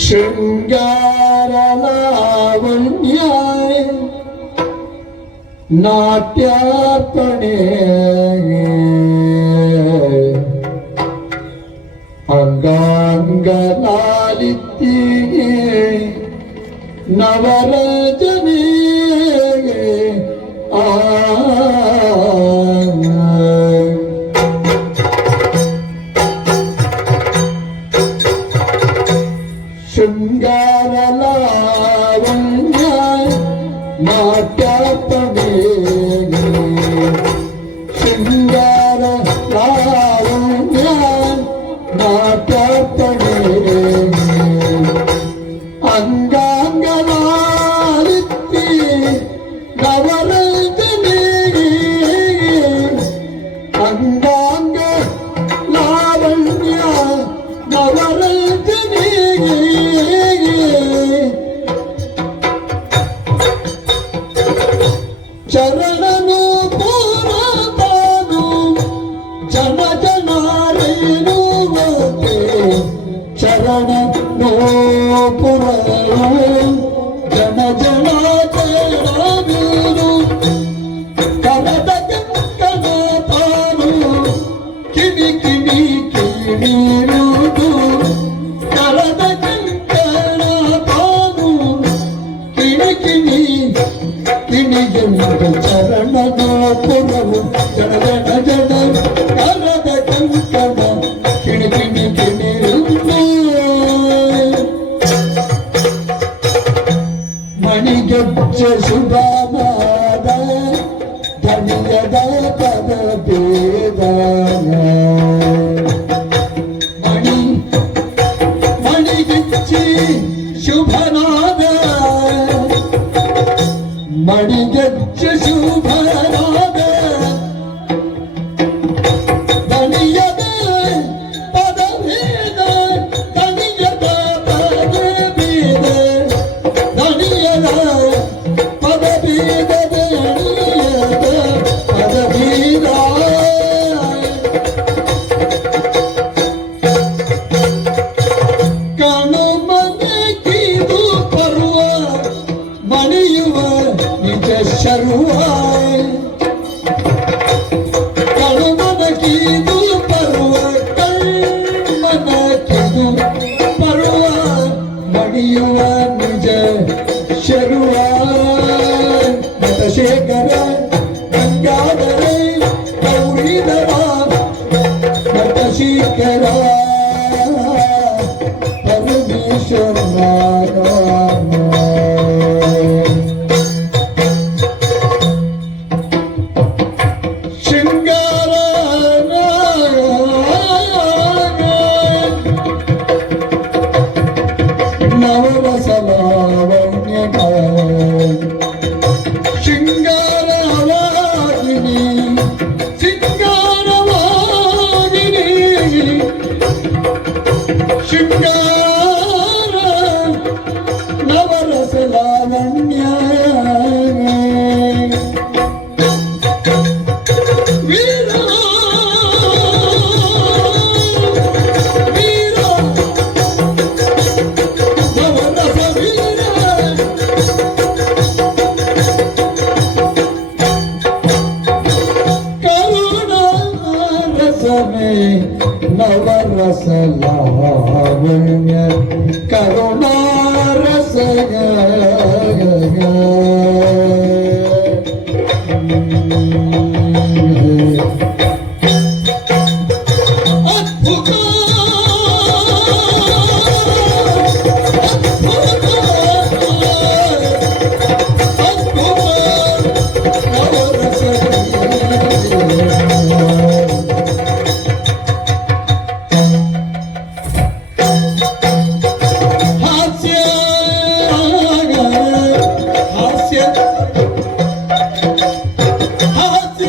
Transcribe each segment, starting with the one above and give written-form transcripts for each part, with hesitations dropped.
ಶೃಂಗಾರ ಲಾವಣ್ಯ ನಾಟ್ಯಾರ್ಪಣೆ ಅಂಗಾಂಗಲಾಲಿತ್ಯೆ ನವರಜನೆ ಶೃಂಗಾರ ಲಾವಣ್ಯ ನಾಟ್ಯಾರ್ಪಣೆ ಶೃಂಗಾರ ಲಾವಣ್ಯ ನಾಟ್ಯಾರ್ಪಣೆ ಅಂಗಾಂಗಲಾಲಿತ್ಯೆ ನವರಂಜನೆ ಅಂಗಾಂಗ ಲಾವಣ್ಯ ನವರಂಜನೆ ಚರಣನು ಪೂರತಾನು ಜನ ಜನರೇನು ಚರಣನು ಪುರನು ಜನ ಜನ ಚರಣನು ಕರದ ಕಂಕಣ ತಾನು ಕಿಣಿ ಕಿಣಿ ಕಿಣಿರುವುದು ಕರದ ಕಂಕಣ ತಾನು ಕಿಣಿ ಕಿಣಿ ಕಿಣಿಗೆಂದು ಚರಣನ ಪುರವು ಜನ ಜನ ಜನ ಕರದ ಕಂಕಣ ಕಿಣಿ ಕಿಣಿ ಕಿಣಿರುವುದು ಮಣಿಗೆಜ್ಜ ಶುಭನಾದ ಧನಿಯದ ಪದ ಭೇದನ ಮಣಿಗೆಜ್ಜಿ ಶುಭನಾದ ಮಣಿಗೆಜ್ಜ ಶುಭನಾದ ಧನಿಯದ ಪದ ಭೇದ ಧನಿಯದ ಪದ ಭೇದ ಧನಿಯದ ಪದ ಭೇದ ಧನಿಯದ ಪದ ಭೇದ ಕಣು ಮನೆ ಕೀದು ಬರುವ ಮಣಿಯುವ ನಿಜ ಶರುವ ಕಳುಮನ ಕೀದು ಬರುವ ಕಳ್ಮನ ಕೀದು ಬರುವ ಮಣಿಯುವ ನಿಜ ಶರುವ ನಟಶೇಖರ ಗಂಗಾಧರ ಗೌರಿಧರ ನಟಶೇಖರ ಪರಮೇಶ್ವರ ಶೃಂಗಾರ ನವರಸ ಲಾವಣ್ಯ ಶೃಂಗಾರವಾಗಿನಿ ಶೃಂಗಾರವಾಗಿನಿ ಶೃಂಗಾರ ನವರಸ ಲಾವಣ್ಯ ವೀರ ವೀರ ನವರಸ ವೀರ ಕರುಣಾ ರಸಮೇ ನವರಸ ಲಾವಣ್ಯ ಕರುಣಾ ರಸ ಅದ್ಭುತ ನವರಸ ಹಾಸ್ಯ ಹಾಸ್ಯ ಹಾಸ್ಯ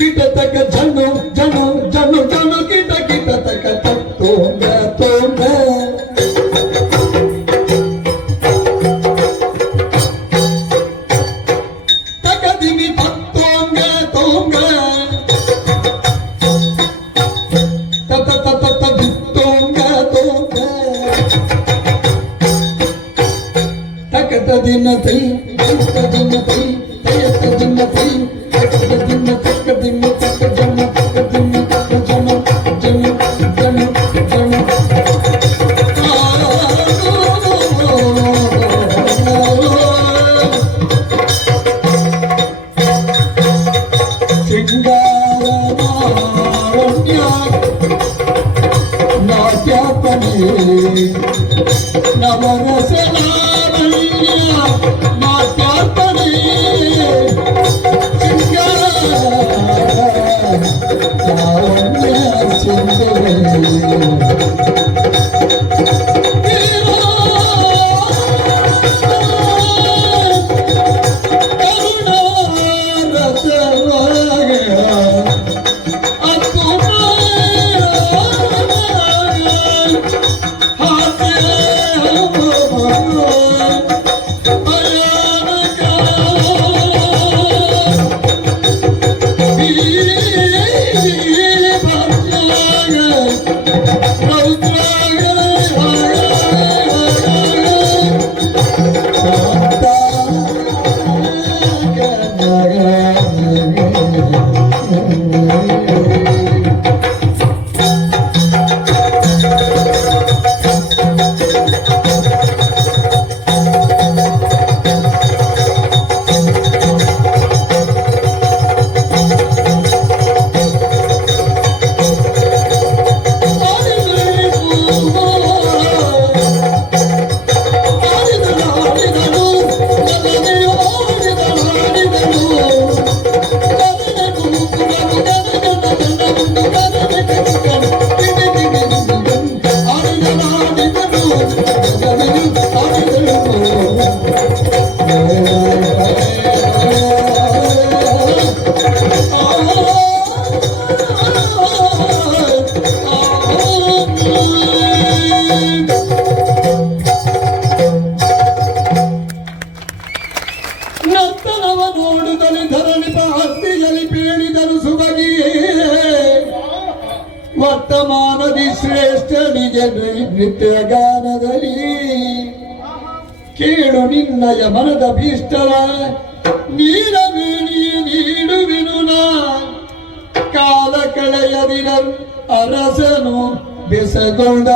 ಕೀಟತಕ ಜನು ಜನು ಜನು ಜನು ಕೀಟ ಕೀಟತಕ ತೋಂಗ ತೋಂಗ ತಕದಿಮಿ ತೋಂಗ ತೋಂಗ ತತ ತತ ತತ ತೋಂಗ ತೋಂಗ ತಕತ ದಿನ ತೈ ತಕತ ದಿನ ತೈ ತಯತ ದಿನ ತೈ ತಕತ ದಿನ ತಕ ದಿನ ತಕ ಜನ ತಕ ದಿನ ತಕ ಜನ ಜನ ಜನ ಜನ ಸಿಂಗಾರನಾರಣ್ಯ ನಾಟ್ಯಾಪನೆ ನವರಸಲಾವಣ್ಯ ನಾಟ್ಯಾಪನೆ ಸಿಂಗಾರನಾರಣ್ಯ ಸಿಂಧುವೆ ನರ್ತನವ ನೋಡುತ್ತಲೇ ಧರಣಿ ಹತ್ತಿಯಲ್ಲಿ ಪೀಳಿದರು ಸುಬಗಿಯೇ ವರ್ತಮಾನದಿ ಶ್ರೇಷ್ಠ ನಿಜ ನೃತ್ಯ ಗಾನದಲ್ಲಿ ಕೇಳು ನಿನ್ನಯ ಮನದ ಭೀಷ್ಟವ ನೀರವೇಣಿ ನೀಡುವಿನು ನಾ ಕಾಲ ಕಳೆಯದಿರ ಅರಸನು ಬೆಸಗೊಂಡ